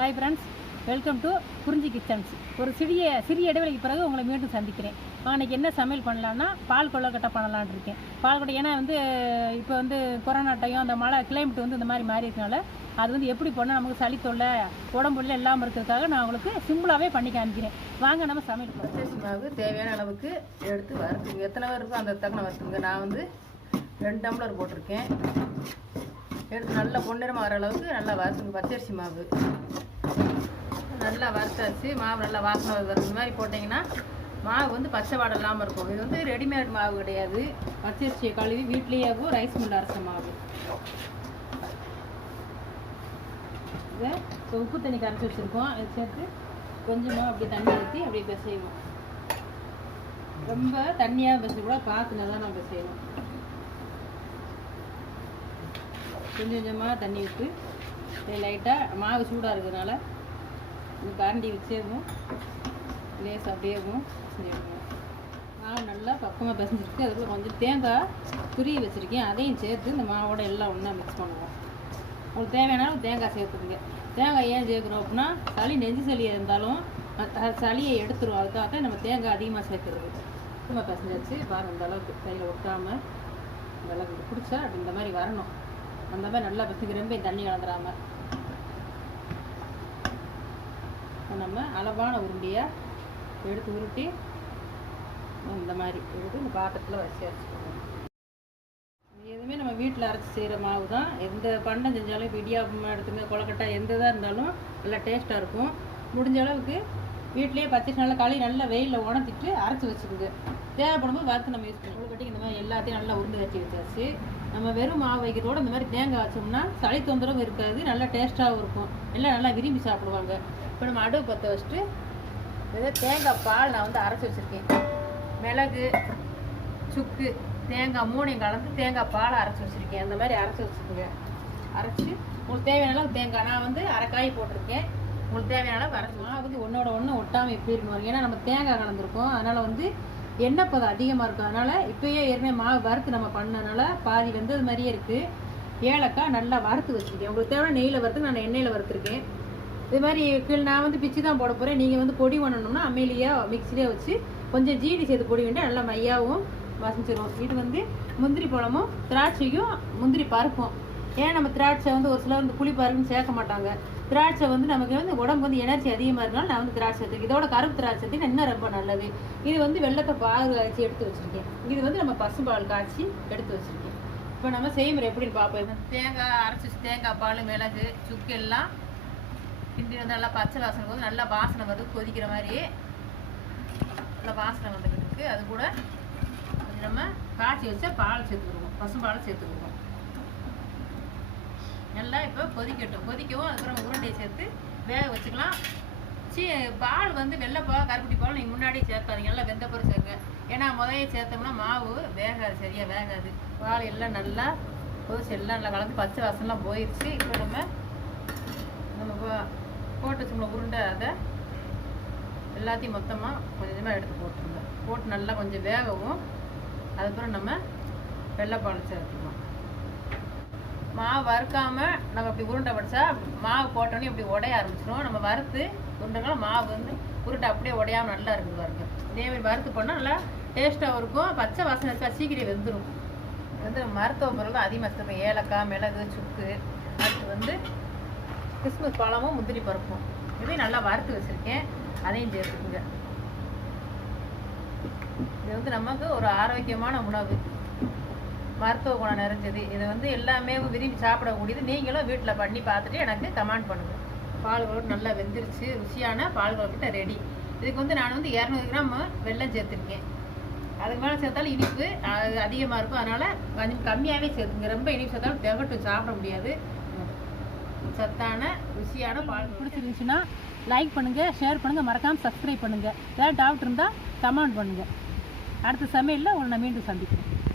Hi friends welcome to Kurinji kitchens ஒரு சிறிய சிறிய இடைவெளிக்கு பிறகு உங்களை மீண்டும் சந்திக்கிறேன். அன்றைக்கி என்ன சமையல் பண்ணலான்னா பால் கொள்ளக்கட்டை பண்ணலான்னு இருக்கேன். பால் கொட்டை ஏன்னா வந்து இப்போ வந்து கொரோனா டைம் அந்த மழை கிளைமேட் வந்து இந்த மாதிரி மாறி இருக்கனால அது வந்து எப்படி பண்ணால் நமக்கு சளி தொல்லை உடம்புல இல்லாமல் இருக்கிறதுக்காக நான் உங்களுக்கு சிம்பிளாகவே பண்ணி காமிக்கிறேன். வாங்க நம்ம சமையல் பண்ணலாம். பச்சரிசி மாவு தேவையான அளவுக்கு எடுத்து வறுத்துங்க எத்தனை பேர் இருக்கோ அந்த தக்கன வறுத்துங்க. நான் வந்து ரெண்டு டம்ளர் போட்டிருக்கேன். எடுத்து நல்லா பொன்னிறமாக வர அளவுக்கு நல்லா வறுத்துங்க. பச்சரிசி மாவு. நல்லா வறுத்தாச்சு. மாவு நல்லா வாசனை வருது இந்த மாதிரி போட்டிங்கன்னா மாவு வந்து பச்சை வாடை இல்லாமல் இருக்கும். இது வந்து ரெடிமேட் மாவு கிடையாது. பச்சரிசியை கழுவி வீட்லேயேவும் ரைஸ் மில் அரைச்ச மாவு. இதை உப்பு தண்ணி கரைச்சி வச்சுருக்கோம். அதை சேர்த்து கொஞ்சமாக அப்படியே தண்ணி ஊற்றி அப்படியே பிசைவோம் ரொம்ப தண்ணியாக பிசை கூட பார்த்து நல்லா நம்ம பிசைவோம் கொஞ்சம் கொஞ்சமாக தண்ணி விட்டு லைட்டாக மாவு சூடாக இருக்கிறதுனால கரண்டி வச்சேவும் லேஸ் அப்படியேவும் செஞ்சுடுவோம் மாவு நல்லா பக்கமாக பிசைஞ்சிருக்கு. அதுக்குள்ள கொஞ்சம் தேங்காய் துருவி வச்சுருக்கேன். அதையும் சேர்த்து இந்த மாவோட எல்லாம் ஒன்றா மிக்ஸ் பண்ணுவோம். உங்களுக்கு தேவையானாலும் தேங்காய் சேர்த்துக்குங்க. தேங்காய் ஏன் சேர்க்குறோம் அப்படின்னா சளி நெஞ்சு சளி இருந்தாலும் சளியை எடுத்துரும். அதுக்காக தான் நம்ம தேங்காய் அதிகமாக சேர்க்குறது. சும்மா பிசைஞ்சாச்சு. பாருங்கள் இந்த அளவுக்கு கையில் ஒட்டாமல் இந்த அளவுக்கு பிடிச்சா அப்படி இந்த மாதிரி வரணும். அந்த மாதிரி நல்லா பிசைக்கு ரொம்ப தண்ணி இப்போ நம்ம அளவான உருண்டையாக எடுத்து உருட்டி இந்த மாதிரி எடுத்து இந்த பாத்திரத்தில் வச்சு வச்சுக்கணும் எதுவுமே நம்ம வீட்டில் அரைச்சி செய்கிற மாவு தான். எந்த பண்டம் செஞ்சாலும் இப்போ இடியாப்பம் எடுத்துங்க கொலக்கட்டை எந்த இதாக இருந்தாலும் நல்லா டேஸ்ட்டாக இருக்கும். முடிஞ்ச அளவுக்கு வீட்லேயே பச்சை நல்லா களி நல்லா வெயிலில் உணர்த்திட்டு அரைச்சி வச்சுக்குது தேவைப்படும் போது வறுத்து நம்ம யூஸ் பண்ணுவோம் கொலக்கட்டைக்கு இந்த மாதிரி எல்லாத்தையும் நல்லா உருண்டு வச்சு வச்சாச்சு. நம்ம வெறும் மாவு வைக்கிறதோட இந்த மாதிரி தேங்காய் வச்சோம்னா சளி தொந்தரவும் இருக்காது. நல்லா டேஸ்ட்டாகவும் இருக்கும். எல்லாம் நல்லா விரும்பி சாப்பிடுவாங்க. இப்போ நம்ம அடுப்பு பற்ற வச்சுட்டு இதை தேங்காய் பால் நான் வந்து அரைச்சி வச்சுருக்கேன். மிளகு சுக்கு தேங்காய் மூணையும் கலந்து தேங்காய் பாலை அரைச்சி வச்சுருக்கேன். அந்த மாதிரி அரைச்சி வச்சுருக்கேன் அரைச்சி உங்களுக்கு தேவையான அளவு தேங்காய் நான் வந்து அரைக்காய் போட்டிருக்கேன். உங்களுக்கு தேவையான அளவு அரைச்சி மாவு ஒன்றோட ஒன்று ஒட்டாமல் எப்படி இருக்கணும். ஏன்னா நம்ம தேங்காய் கலந்துருக்கோம். அதனால் வந்து எண்ணெய் பதம் அதிகமாக இருக்கும். அதனால் இப்போயே ஏற்கனவே மாவு வறுத்து நம்ம பண்ணனால பாதி வெந்தது மாதிரியே இருக்குது ஏலக்காய் நல்லா வறுத்து வச்சுருக்கேன். உங்களுக்கு தேவை நெய்யில் வறுத்து நான் எண்ணெயில் வறுத்துருக்கேன். இது மாதிரி கீழ் நான் வந்து பிச்சு தான் போட போகிறேன் நீங்கள் வந்து பொடி பண்ணணும்னா அம்மையிலேயே மிக்சிலே வச்சு கொஞ்சம் ஜீனி சேர்த்து பொடி வேண்டாம் நல்லா மையாவும் வசஞ்சிரும் இது வந்து முந்திரி பழமும் திராட்சையும் முந்திரி பருப்பும். ஏன் நம்ம திராட்சை வந்து ஒரு சிலர் வந்து புளி பருப்புன்னு சேர்க்க மாட்டாங்க. திராட்சை வந்து நமக்கு வந்து உடம்பு வந்து எனர்ஜி அதிகமாக இருந்தாலும் நான் வந்து திராட்சை எடுத்துருக்கேன் இதோட கருப்பு திராட்சை இன்னும் ரொம்ப நல்லது. இது வந்து வெள்ளத்தை பாகு காய்ச்சி எடுத்து வச்சுருக்கேன். இது வந்து நம்ம பசும்பால் காய்ச்சி எடுத்து வச்சுருக்கேன். இப்போ நம்ம செய்முறை எப்படின்னு பார்ப்போம் தேங்காய் அரைச்சி தேங்காய் பால் மிளகு சுக்கு எல்லாம் கிண்டி வந்து நல்லா பச்சை வாசனை போது நல்லா வாசனை வந்து கொதிக்கிற மாதிரி நல்லா வாசனை வந்துக்கிட்டு இருக்கு. அது கூட நம்ம காய்ச்சி வச்சா பால் சேர்த்துக்கிடுவோம் பசும்பாலை சேர்த்துக்கிடுவோம் நல்லா இப்போ கொதிக்கட்டும். கொதிக்கவும் அதுக்கப்புறம் உருண்டையை சேர்த்து வேக வச்சுக்கலாம். சி பால் வந்து வெள்ளைப்பால் கருப்பட்டி பால் நீங்கள் முன்னாடியே சேர்த்தாதீங்க நல்லா வெந்த பிறகு சேர்ங்க. ஏன்னா முதைய சேர்த்தோம்னா மாவு வேகாது சரியாக வேகாது. பால் எல்லாம் நல்லா கொதிச்சு எல்லாம் நல்லா கலந்து பச்சை வாசனைலாம் போயிடுச்சு இப்போ நம்ம போட்டு உருண்டை அதை எல்லாத்தையும் மொத்தமாக கொஞ்சம் கொஞ்சமாக எடுத்து போட்டுருங்க. போட்டு நல்லா கொஞ்சம் வேகவும் அதுக்கப்புறம் நம்ம வெள்ளைப்பால் சேர்த்துக்கணும். மாவு வறுக்காமல் நம்ம இப்படி உருண்டை படித்தா மாவு போட்டோன்னே இப்படி உடைய ஆரம்பிச்சிடும் நம்ம வறுத்து உருண்டைக்கால மாவு வந்து உருண்டை அப்படியே உடையாமல் நல்லா இருக்குது பாருங்க. இதே மாதிரி வறுத்து பண்ணால் நல்லா டேஸ்ட்டாகவும் இருக்கும். பச்சை வாசனை இருக்கா சீக்கிரம் வெந்துடும் வந்து மருத்துவ பொருள் அதிகமாக சேர்த்துருக்கோம் ஏலக்காய் மிளகு சுக்கு அடுத்து வந்து கிறிஸ்மஸ் பழமும் முந்திரி பருப்பும். இதையும் நல்லா வறுத்து வச்சுருக்கேன். அதையும் சேர்த்துக்குங்க. இது வந்து நமக்கு ஒரு ஆரோக்கியமான உணவு. மருத்துவ குணம் நிறைஞ்சது. இது வந்து எல்லாமே விரும்பி சாப்பிடக்கூடியது நீங்களும் வீட்டில் பண்ணி பார்த்துட்டு எனக்கு கமெண்ட் பண்ணுங்கள் பால் குழம்பு நல்லா வெந்துருச்சு. ருசியான பால் குழம்புட்ட ரெடி இதுக்கு வந்து நான் வந்து இரநூறு கிராம் வெள்ளம் சேர்த்துருக்கேன். அதுக்கு மேலே சேர்த்தாலும் இனிப்பு அது அதிகமாக இருக்கும். அதனால் கொஞ்சம் கம்மியாகவே சேர்த்துங்க ரொம்ப இனிப்பு சேர்த்தாலும் திகட்டும் சாப்பிட முடியாது. சத்தான ருசியான பால். பிடிச்சிருந்துச்சுன்னா லைக் பண்ணுங்கள் ஷேர் பண்ணுங்கள் மறக்காமல் சப்ஸ்கிரைப் பண்ணுங்கள் ஏதாவது டவுட் இருந்தால் கமெண்ட் பண்ணுங்கள் அடுத்த சமையலில் உங்களை நான் மீண்டும் சந்திக்கிறேன்.